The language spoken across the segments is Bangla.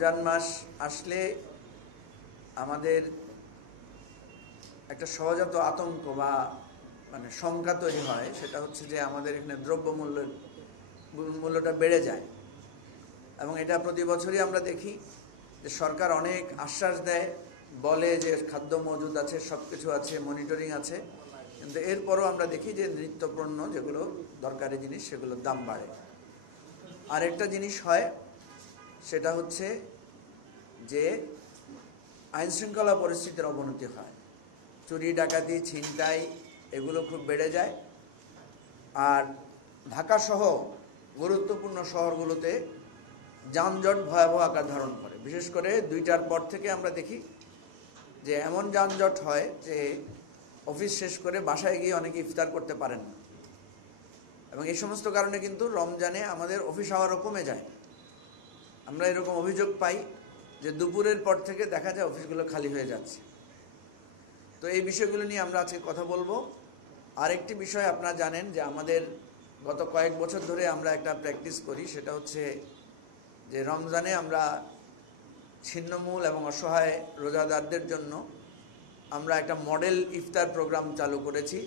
রমজান মাস আসলে আমাদের একটা সহজাত আতঙ্ক বা শঙ্কা তৈরি হয়, সেটা হচ্ছে যে আমাদের এখানে মূল্যটা বেড়ে যায়। এবং এটা প্রতি বছরই আমরা দেখি যে সরকার অনেক আশ্বাস দেয়, বলে যে খাদ্য মজুদ আছে, সব কিছু আছে, মনিটরিং আছে, কিন্তু এরপরও আমরা দেখি যে নিত্যপণ্য যেগুলো দরকারি জিনিস সেগুলোর দাম বাড়ে। আর একটা জিনিস হয়, সেটা হচ্ছে যে আইনশৃঙ্খলা পরিস্থিতির অবনতি হয়, চুরি ডাকাতি ছিনতাই এগুলো খুব বেড়ে যায়। আর ঢাকা সহ গুরুত্বপূর্ণ শহরগুলোতে যানজট ভয়াবহ আকার ধারণ করে। বিশেষ করে 2টার পর থেকে আমরা দেখি যে এমন যানজট হয় যে অফিস শেষ করে বাসায় গিয়ে অনেকে ইফতার করতে পারেন না। এবং এই সমস্ত কারণে কিন্তু রমজানে আমাদের অফিস আওয়ারও কমে যায়। আমরা এরকম অভিযোগ পাই যে দুপুরের পর থেকে দেখা যায় অফিসগুলো খালি হয়ে যাচ্ছে। তো এই বিষয়গুলো নিয়ে আমরা আজকে কথা বলবো। আরেকটি বিষয় আপনারা জানেন যে আমাদের গত কয়েক বছর ধরে আমরা একটা প্র্যাকটিস করি, সেটা হচ্ছে যে রমজানে আমরা ছিন্নমূল এবং অসহায় রোজাদারদের জন্য আমরা একটা মডেল ইফতার প্রোগ্রাম চালু করেছি।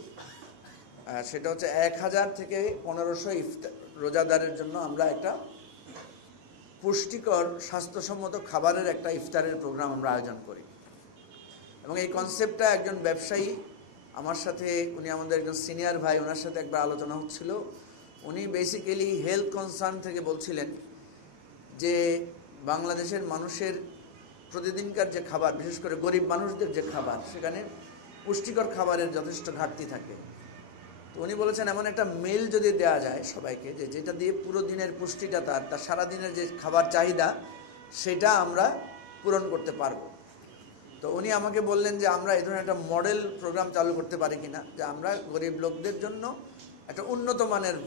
সেটা হচ্ছে 1000 থেকে 1500 রোজাদারের জন্য আমরা একটা পুষ্টিকর স্বাস্থ্যসম্মত খাবারের একটা ইফতারের প্রোগ্রাম আমরা আয়োজন করি। এবং এই কনসেপ্টটা একজন ব্যবসায়ী আমার সাথে, উনি আমাদের একজন সিনিয়র ভাই, ওনার সাথে একবার আলোচনা হচ্ছিল। উনি বেসিক্যালি হেলথ কনসার্ন থেকে বলছিলেন যে বাংলাদেশের মানুষের প্রতিদিনকার যে খাবার, বিশেষ করে গরিব মানুষদের যে খাবার, সেখানে পুষ্টিকর খাবারের যথেষ্ট ঘাটতি থাকে। তো উনি বলেছেন এমন একটা মিল যদি দেওয়া যায় সবাইকে, যেটা দিয়ে পুরো দিনের পুষ্টিটা তার সারাদিনের যে খাবার চাহিদা সেটা আমরা পূরণ করতে পারবো। তো উনি আমাকে বললেন যে আমরা এই ধরনের একটা মডেল প্রোগ্রাম চালু করতে পারি কিনা, যে আমরা গরিব লোকদের জন্য একটা উন্নত মানের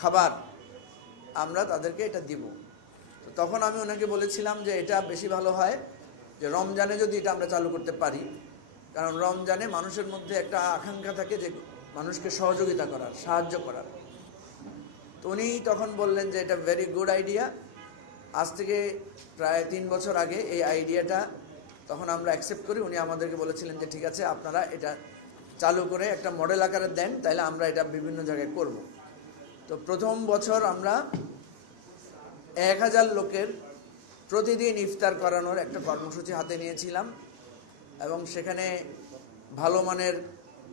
খাবার আমরা তাদেরকে এটা দিব। তো তখন আমি ওনাকে বলেছিলাম যে এটা বেশি ভালো হয় যে রমজানে যদি এটা আমরা চালু করতে পারি, কারণ রমজানে মানুষের মধ্যে একটা আকাঙ্ক্ষা থাকে যে মানুষকে সহযোগিতা করার, সাহায্য করার। তো উনি তখন বললেন যে এটা ভেরি গুড আইডিয়া। আজ থেকে প্রায় 3 বছর আগে এই আইডিয়াটা তখন আমরা অ্যাকসেপ্ট করি। উনি আমাদেরকে বলেছিলেন যে ঠিক আছে, আপনারা এটা চালু করে একটা মডেল আকারে দেন, তাহলে আমরা এটা বিভিন্ন জায়গায় করব। তো প্রথম বছর আমরা 1000 লোকের প্রতিদিন ইফতার করানোর একটা কর্মসূচি হাতে নিয়েছিলাম। এবং সেখানে ভালো মানের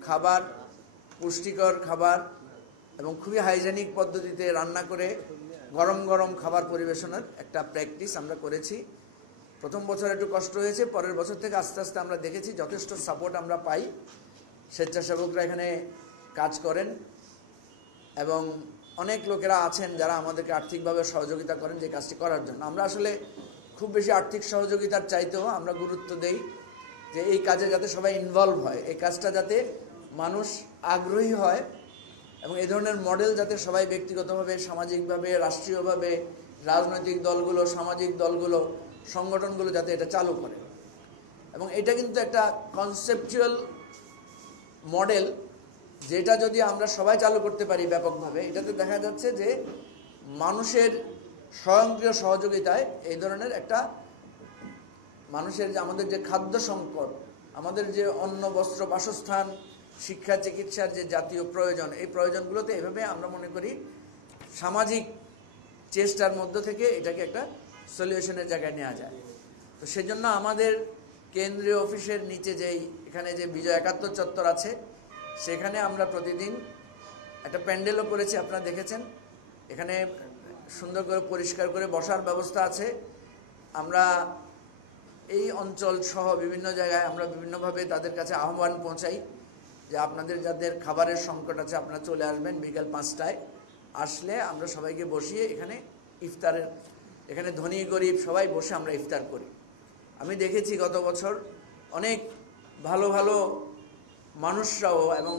খাবার, পুষ্টিকর খাবার এবং খুবই হাইজেনিক পদ্ধতিতে রান্না করে গরম গরম খাবার পরিবেশনের একটা প্র্যাকটিস আমরা করেছি। প্রথম বছর একটু কষ্ট হয়েছে, পরের বছর থেকে আস্তে আস্তে আমরা দেখেছি যথেষ্ট সাপোর্ট আমরা পাই। স্বেচ্ছাসেবকরা এখানে কাজ করেন এবং অনেক লোকেরা আছেন যারা আমাদেরকে আর্থিকভাবে সহযোগিতা করেন যে কাজটি করার জন্য। আমরা আসলে খুব বেশি আর্থিক সহযোগিতার চাইতেও আমরা গুরুত্ব দেই যে এই কাজে যাতে সবাই ইনভলভ হয়, এই কাজটা যাতে মানুষ আগ্রহী হয় এবং এই ধরনের মডেল যাতে সবাই ব্যক্তিগতভাবে, সামাজিকভাবে, রাষ্ট্রীয়ভাবে, রাজনৈতিক দলগুলো, সামাজিক দলগুলো, সংগঠনগুলো যাতে এটা চালু করে। এবং এটা কিন্তু একটা কনসেপচুয়াল মডেল, যেটা যদি আমরা সবাই চালু করতে পারি ব্যাপকভাবে, এটাতে দেখা যাচ্ছে যে মানুষের স্বয়ংক্রিয় সহযোগিতায় এই ধরনের একটা মানুষের যে আমাদের যে খাদ্য সংকট, আমাদের যে অন্ন, বস্ত্র, বাসস্থান, শিক্ষা, চিকিৎসার যে জাতীয় প্রয়োজন, এই প্রয়োজনগুলোতে এভাবে আমরা মনে করি সামাজিক চেষ্টার মধ্য থেকে এটাকে একটা সলিউশনের জায়গায় নেওয়া যায়। তো সেজন্য আমাদের কেন্দ্রীয় অফিসের নিচে এখানে যে বিজয় 71 চত্বর আছে, সেখানে আমরা প্রতিদিন একটা প্যান্ডেলও করেছি, আপনারা দেখেছেন। এখানে সুন্দর করে পরিষ্কার করে বসার ব্যবস্থা আছে। আমরা এই অঞ্চল সহ বিভিন্ন জায়গায় আমরা বিভিন্নভাবে তাদের কাছে আহ্বান পৌঁছাই যে আপনাদের যাদের খাবারের সংকট আছে আপনারা চলে আসবেন বিকাল 5টায়। আসলে আমরা সবাইকে বসিয়ে এখানে ইফতারের, এখানে ধনী গরিব সবাই বসে আমরা ইফতার করি। আমি দেখেছি গত বছর অনেক ভালো ভালো মানুষরাও এবং